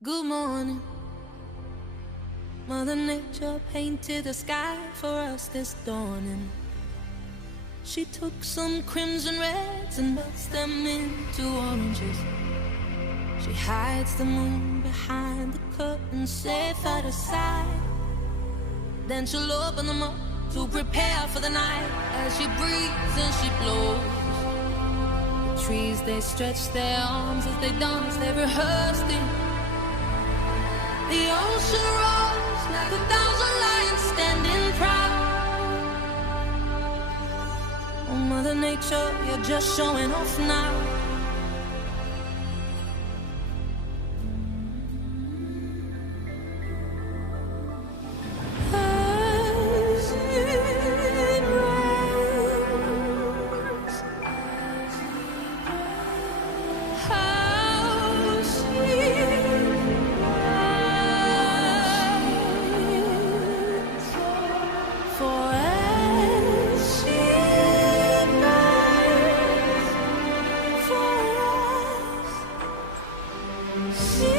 Good morning. Mother Nature painted the sky for us this dawning. She took some crimson reds and melts them into oranges. She hides the moon behind the curtain, safe out of sight. Then she'll open them up to prepare for the night. As she breathes and she blows, the trees, they stretch their arms as they dance, they're rehearsing. The ocean roars like 1,000 lions standing proud. Oh, Mother Nature, you're just showing off now. As it rains, how she rides, for as she rides for us, she